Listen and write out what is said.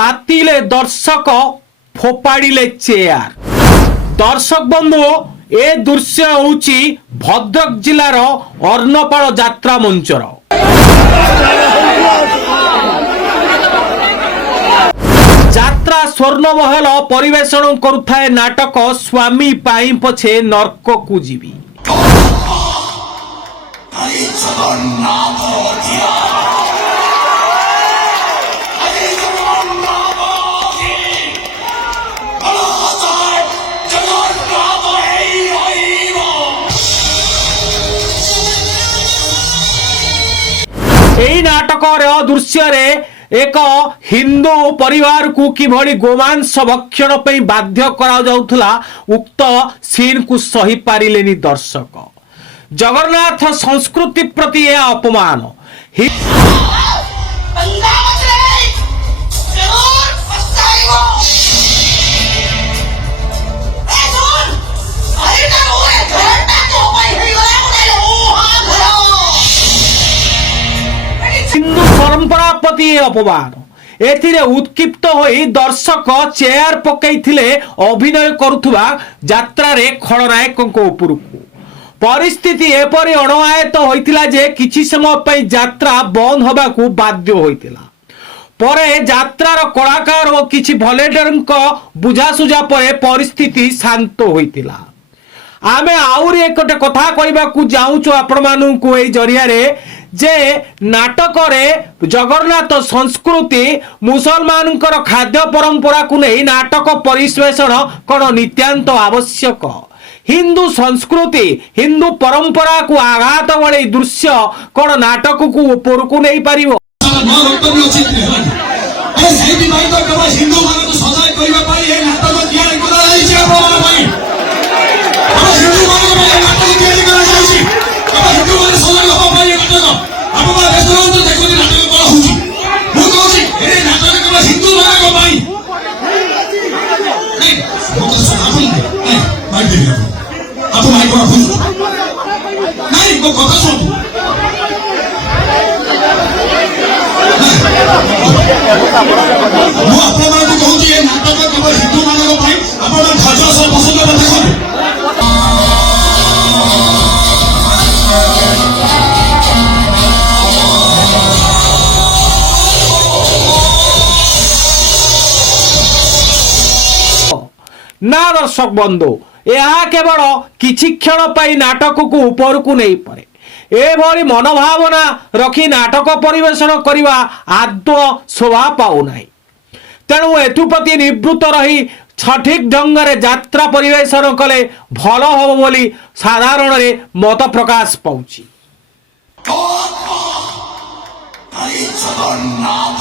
तातिले दर्शक फोपाड़िले चेयर। दर्शक बंधु ए दृश्य होउची भद्रक जिलार अर्णपाल यात्रा मंचर। यात्रा स्वर्णमहल परिवेषण करुथाए नाटक स्वामी पाई पछे नर्क को जीवी। एई नाटक दृश्य एक हिंदू परिवार को किभली गोमांस भक्षण पे बाध्य करा जाउथला उक्त सीन को सही पारिलेनी दर्शक। जगन्नाथ संस्कृति प्रति यह अपमान। हिंदू परंपरा प्रति यह अपमान। एथिरे उत्क्षिप्त होई दर्शक चेयर पकईथिले अभिनय करुथुवा यात्रा रे खलनायकक उपरकू। परिस्थिति एपरी अणआयत होइतिला जे किछि समय पई यात्रा बंद होबाकू बाध्य होइतिला। परे यात्रार कलाकार और किछि वॉलंटियरक बुझासुझा परे परिस्थिति शांत होइतिला। आमे आउरी एकटे कथा कहबाकू जाउछु आपण माननकू एई जरिया रे जे नाटक रे जगन्नाथ संस्कृति मुसलमानकर खाद्य परंपरा को नहीं नाटक परिवेषण कौन नित्यांत आवश्यक। हिंदू संस्कृति हिंदू परंपरा को आघात वाले दृश्य कौन नाटक को ऊपर को नहीं पारिबो। ना दर्शक बंधु यह केवल किछि क्षण पाई नाटक को ऊपर को नहीं पारे। एभली मनोभावना रखी नाटक परिवेषण करने आदौ शोभा पाऊना। तेणु एथुप्रति निवृत्त रही सठिक ढंग से यात्रा परिवेषण कले भल हम बोली साधारण रे मत प्रकाश पाउछि। जगन्नाथ